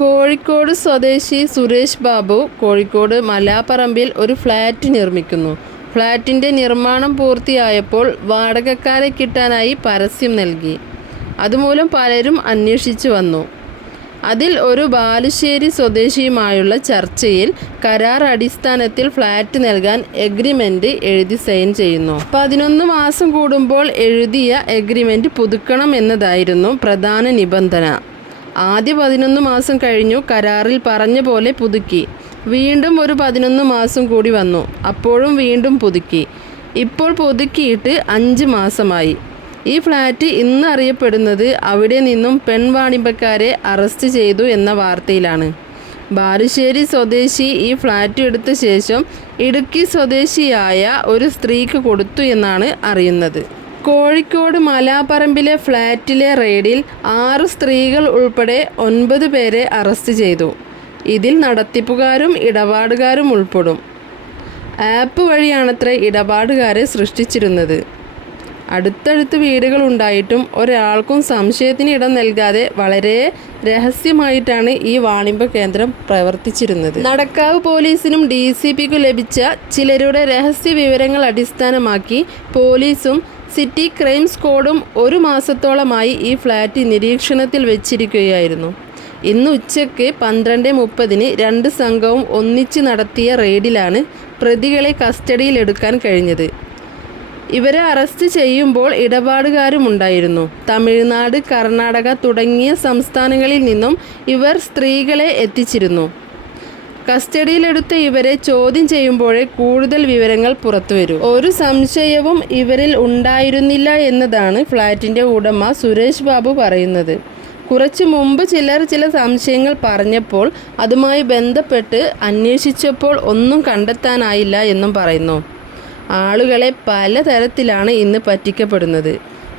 കോഴിക്കോട് സ്വദേശി സുരേഷ് ബാബു കോഴിക്കോട് മലാപ്പറമ്പിൽ ഒരു ഫ്ലാറ്റ് നിർമ്മിക്കുന്നു. ഫ്ലാറ്റിന്റെ നിർമ്മാണം പൂർത്തിയായപ്പോൾ വാടകക്കാരെ കിട്ടാനായി പരസ്യം നൽകി. അതുമൂലം പലരും അന്വേഷിച്ചു വന്നു. അതിൽ ഒരു ബാലുശ്ശേരി സ്വദേശിയുമായുള്ള ചർച്ചയിൽ കരാർ അടിസ്ഥാനത്തിൽ ഫ്ലാറ്റ് നൽകാൻ എഗ്രിമെന്റ് എഴുതി സൈൻ ചെയ്യുന്നു. പതിനൊന്ന് മാസം കൂടുമ്പോൾ എഴുതിയ എഗ്രിമെന്റ് പുതുക്കണം എന്നതായിരുന്നു പ്രധാന നിബന്ധന. ആദ്യ പതിനൊന്ന് മാസം കഴിഞ്ഞു കരാറിൽ പറഞ്ഞ പോലെ പുതുക്കി. വീണ്ടും ഒരു പതിനൊന്ന് മാസം കൂടി വന്നു. അപ്പോഴും വീണ്ടും പുതുക്കി. ഇപ്പോൾ പുതുക്കിയിട്ട് അഞ്ച് മാസമായി. ഈ ഫ്ലാറ്റ് ഇന്ന് അറിയപ്പെടുന്നത് അവിടെ നിന്നും പെൺവാണിഭക്കാരെ അറസ്റ്റ് ചെയ്തു എന്ന വാർത്തയിലാണ്. ബാലുശ്ശേരി സ്വദേശി ഈ ഫ്ലാറ്റ് എടുത്ത ശേഷം ഇടുക്കി സ്വദേശിയായ ഒരു സ്ത്രീക്ക് കൊടുത്തു എന്നാണ് അറിയുന്നത്. കോഴിക്കോട് മലാപ്പറമ്പിലെ ഫ്ലാറ്റിലെ റെയ്ഡിൽ ആറ് സ്ത്രീകൾ ഉൾപ്പെടെ ഒൻപത് പേരെ അറസ്റ്റ് ചെയ്തു. ഇതിൽ നടത്തിപ്പുകാരും ഇടപാടുകാരും ഉൾപ്പെടും. ആപ്പ് വഴിയാണത്രേ ഇടപാടുകാരെ സൃഷ്ടിച്ചിരുന്നത്. അടുത്തടുത്ത് വീടുകൾ ഉണ്ടായിട്ടും ഒരാൾക്കും സംശയത്തിന് ഇടം നൽകാതെ വളരെ രഹസ്യമായിട്ടാണ് ഈ വാണിഭ കേന്ദ്രം പ്രവർത്തിച്ചിരുന്നത്. നടക്കാവ് പോലീസിനും ഡി സി പിക്കും ലഭിച്ച ചിലരുടെ രഹസ്യ വിവരങ്ങൾ അടിസ്ഥാനമാക്കി പോലീസും സിറ്റി ക്രൈം സ്ക്വാഡും ഒരു മാസത്തോളമായി ഈ ഫ്ലാറ്റ് നിരീക്ഷണത്തിൽ വെച്ചിരിക്കുകയായിരുന്നു. ഇന്ന് ഉച്ചയ്ക്ക് പന്ത്രണ്ട് മുപ്പതിന് രണ്ട് സംഘവും ഒന്നിച്ച് നടത്തിയ റെയ്ഡിലാണ് പ്രതികളെ കസ്റ്റഡിയിലെടുക്കാൻ കഴിഞ്ഞത്. ഇവരെ അറസ്റ്റ് ചെയ്യുമ്പോൾ ഇടപാടുകാരുമുണ്ടായിരുന്നു തമിഴ്നാട് കർണാടക തുടങ്ങിയ സംസ്ഥാനങ്ങളിൽ നിന്നും ഇവർ സ്ത്രീകളെ എത്തിച്ചിരുന്നു. കസ്റ്റഡിയിലെടുത്ത ഇവരെ ചോദ്യം ചെയ്യുമ്പോഴേ കൂടുതൽ വിവരങ്ങൾ പുറത്തുവരും. ഒരു സംശയവും ഇവരിൽ ഉണ്ടായിരുന്നില്ല എന്നതാണ് ഫ്ളാറ്റിന്റെ ഉടമ സുരേഷ് ബാബു പറയുന്നത്. കുറച്ചു മുമ്പ് ചിലർ ചില സംശയങ്ങൾ പറഞ്ഞപ്പോൾ അതുമായി ബന്ധപ്പെട്ട് അന്വേഷിച്ചപ്പോൾ ഒന്നും കണ്ടെത്താനായില്ല എന്നും പറയുന്നു. ആളുകളെ പലതരത്തിലാണ് ഇന്ന് പറ്റിക്കപ്പെടുന്നത്.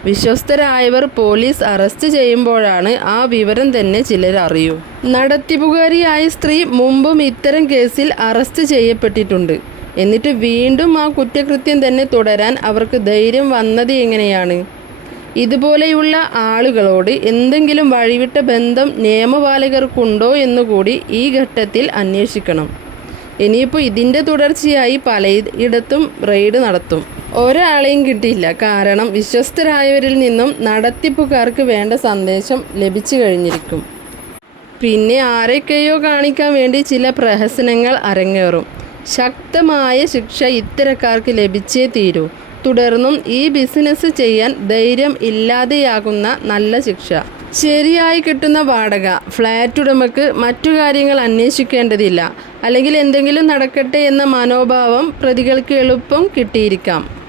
വിശ്വസ്തരായവർ പോലീസ് അറസ്റ്റ് ചെയ്യുമ്പോഴാണ് ആ വിവരം തന്നെ ചിലർ അറിയൂ. നടത്തിപ്പുകാരിയായ സ്ത്രീ മുമ്പും ഇത്തരം കേസിൽ അറസ്റ്റ് ചെയ്യപ്പെട്ടിട്ടുണ്ട്. എന്നിട്ട് വീണ്ടും ആ കുറ്റകൃത്യം തന്നെ തുടരാൻ അവർക്ക് ധൈര്യം വന്നത് എങ്ങനെയാണ്? ഇതുപോലെയുള്ള ആളുകളോട് എന്തെങ്കിലും വഴിവിട്ട ബന്ധം നിയമപാലകർക്കുണ്ടോ എന്നുകൂടി ഈ ഘട്ടത്തിൽ അന്വേഷിക്കണം. ഇനിയിപ്പോൾ ഇതിന്റെ തുടർച്ചയായി പലയിടത്തും റെയ്ഡ് നടത്തും. ഒരാളെയും കിട്ടിയില്ല. കാരണം വിശ്വസ്തരായവരിൽ നിന്നും നടത്തിപ്പുകാർക്ക് വേണ്ട സന്ദേശം ലഭിച്ചു കഴിഞ്ഞിരിക്കും. പിന്നെ ആരൊക്കെയോ കാണിക്കാൻ വേണ്ടി ചില പ്രഹസനങ്ങൾ അരങ്ങേറും. ശക്തമായ ശിക്ഷ ഇത്തരക്കാർക്ക് ലഭിച്ചേ തീരൂ. തുടർന്നും ഈ ബിസിനസ് ചെയ്യാൻ ധൈര്യം ഇല്ലാതെയാകുന്ന നല്ല ശിക്ഷ. ശരിയായി കിട്ടുന്ന വാടക ഫ്ലാറ്റ് ഉടമക്ക് മറ്റു കാര്യങ്ങൾ അന്വേഷിക്കേണ്ടതില്ല. അല്ലെങ്കിൽ എന്തെങ്കിലും നടക്കട്ടെ എന്ന മനോഭാവം പ്രതികൾക്ക് എളുപ്പം കിട്ടിയിരിക്കാം.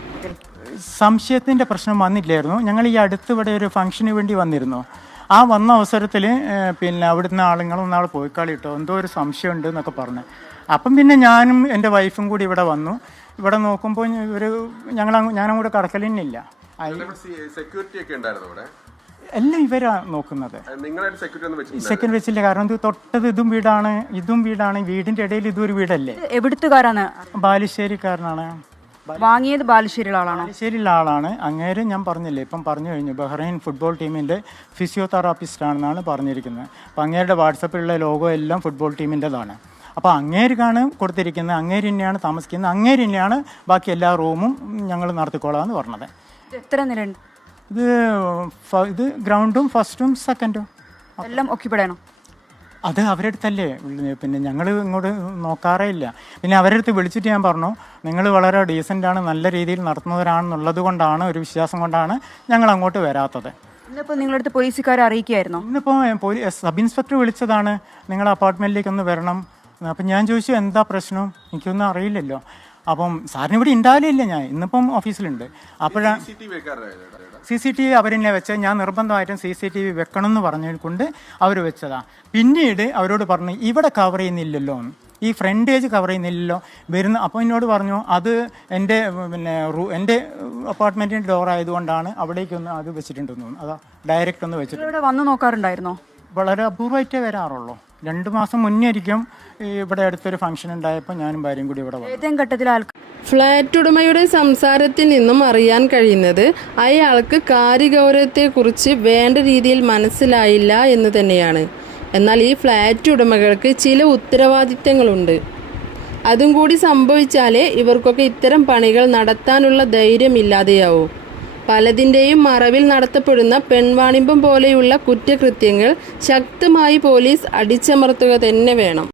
സംശയത്തിന്റെ പ്രശ്നം വന്നില്ലായിരുന്നു. ഞങ്ങൾ ഈ അടുത്ത് ഇവിടെ ഒരു ഫംഗ്ഷന് വേണ്ടി വന്നിരുന്നു. ആ വന്ന അവസരത്തിൽ പിന്നെ അവിടുന്ന് ആളുകളും നാളെ പോയിക്കാളി ഇട്ടോ എന്തോ ഒരു സംശയമുണ്ട് എന്നൊക്കെ പറഞ്ഞു. അപ്പം പിന്നെ ഞാനും എന്റെ വൈഫും കൂടി ഇവിടെ വന്നു. ഇവിടെ നോക്കുമ്പോൾ ഒരു ഞങ്ങൾ ഞാനങ്ങോട്ട് കടക്കലിനില്ല സെക്യൂരിറ്റി ഒക്കെ ഉണ്ടായിരുന്നു എല്ലാം ഇവരാ നോക്കുന്നത്. സെക്യൂരിറ്റി വെച്ചില്ല. കാരണം ഇത് തൊട്ടത് ഇതും വീടാണ്. ഇതും വീടാണ്. വീടിന്റെ ഇടയിൽ ഇതൊരു ഒരു വീടല്ലേ? എവിടുത്തുകാരാണ്? ബാലുശ്ശേരിക്കാരനാണ്. വാങ്ങിയത് ബാലുശ്ശേരിയിലെ ആളാണോ? ആളാണ്. അങ്ങേരും ഞാൻ പറഞ്ഞില്ലേ ഇപ്പം പറഞ്ഞു കഴിഞ്ഞു ബഹ്റൈൻ ഫുട്ബോൾ ടീമിന്റെ ഫിസിയോതെറാപ്പിസ്റ്റ് ആണെന്നാണ് പറഞ്ഞിരിക്കുന്നത്. അപ്പം അങ്ങേരുടെ വാട്സപ്പിലുള്ള ലോഗോ എല്ലാം ഫുട്ബോൾ ടീമിന്റെതാണ്. അപ്പോൾ അങ്ങേർക്കാണ് കൊടുത്തിരിക്കുന്നത് അങ്ങേര് തന്നെയാണ് താമസിക്കുന്നത് അങ്ങേര് തന്നെയാണ് ബാക്കി എല്ലാ റൂമും ഞങ്ങൾ നടത്തിക്കോളാം എന്ന് പറഞ്ഞത് എത്ര നിലയുണ്ട് ഇത് ഇത് ഗ്രൗണ്ടും ഫസ്റ്റും സെക്കൻഡും. എല്ലാം ഒക്യുപ്പൈഡ് ആണോ അത് അവരുടെ അടുത്തല്ലേ പിന്നെ ഞങ്ങൾ ഇങ്ങോട്ട് നോക്കാറേ ഇല്ല. പിന്നെ അവരുടെ അടുത്ത് വിളിച്ചിട്ട് ഞാൻ പറഞ്ഞു നിങ്ങൾ വളരെ ഡീസന്റ് ആണ് നല്ല രീതിയിൽ നടത്തുന്നവരാണെന്നുള്ളത് കൊണ്ടാണ് ഒരു വിശ്വാസം കൊണ്ടാണ് ഞങ്ങൾ അങ്ങോട്ട് വരാത്തത്. ഇന്നിപ്പോൾ നിങ്ങളടുത്ത് പോലീസുകാരെ അറിയിക്കുകയായിരുന്നു ഇന്നിപ്പോൾ പോലീസ് സബ് ഇൻസ്പെക്ടർ വിളിച്ചതാണ് നിങ്ങൾ അപ്പാർട്ട്മെന്റിലേക്ക് ഒന്ന് വരണം. അപ്പം ഞാൻ ചോദിച്ചു എന്താ പ്രശ്നം? എനിക്കൊന്നും അറിയില്ലല്ലോ. അപ്പം സാറിന് ഇവിടെ ഉണ്ടാവില്ല ഞാൻ. ഇന്നിപ്പം ഓഫീസിലുണ്ട്. അപ്പോഴാണ് സി സി ടി വി അവരെന്നെ വെച്ച് ഞാൻ നിർബന്ധമായിട്ടും സി സി ടി വി വെക്കണം എന്ന് പറഞ്ഞുകൊണ്ട് അവർ വെച്ചതാ. പിന്നീട് അവരോട് പറഞ്ഞു ഇവിടെ കവർ ചെയ്യുന്നില്ലല്ലോ. ഈ ഈ ഫ്രണ്ടേജ് കവർ ചെയ്യുന്നില്ലല്ലോ. വരുന്ന അപ്പോൾ എന്നോട് പറഞ്ഞു അത് എന്റെ പിന്നെ റൂ എന്റെ അപ്പാർട്ട്മെന്റിന്റെ ഡോർ ആയതുകൊണ്ടാണ് അവിടേക്കൊന്ന് അത് വെച്ചിട്ടുണ്ടെന്ന് തോന്നുന്നു. അതാ ഡയറക്റ്റ് ഒന്ന് വെച്ചിട്ടുണ്ട് ഇവിടെ വന്ന് നോക്കാറുണ്ടായിരുന്നോ? വളരെ അപൂർവമായിട്ടേ വരാറുള്ളൂ. രണ്ട് മാസം മുന്നേ ആയിരിക്കും ഇവിടെ അടുത്തൊരു ഫംഗ്ഷൻ ഉണ്ടായപ്പോൾ ഞാനും ഭാര്യയും കൂടി ഇവിടെ വന്നു ഏതെങ്കിലും ഘട്ടത്തിൽ ആൾക്കാർ ഫ്ലാറ്റ് ഉടമയുടെ സംസാരത്തിൽ നിന്നും അറിയാൻ കഴിയുന്നത് അയാൾക്ക് കാര്യഗൗരവത്തെക്കുറിച്ച് വേണ്ട രീതിയിൽ മനസ്സിലായില്ല എന്ന് തന്നെയാണ്. എന്നാൽ ഈ ഫ്ലാറ്റ് ഉടമകൾക്ക് ചില ഉത്തരവാദിത്തങ്ങളുണ്ട്. അതും കൂടി സംഭവിച്ചാലേ ഇവർക്കൊക്കെ ഇത്തരം പണികൾ നടത്താനുള്ള ധൈര്യമില്ലാതെയാവൂ. പലതിന്റെയും മറവിൽ നടത്തപ്പെടുന്ന പെൺവാണിമ്പം പോലെയുള്ള കുറ്റകൃത്യങ്ങൾ ശക്തമായി പോലീസ് അടിച്ചമർത്തുക തന്നെ വേണം.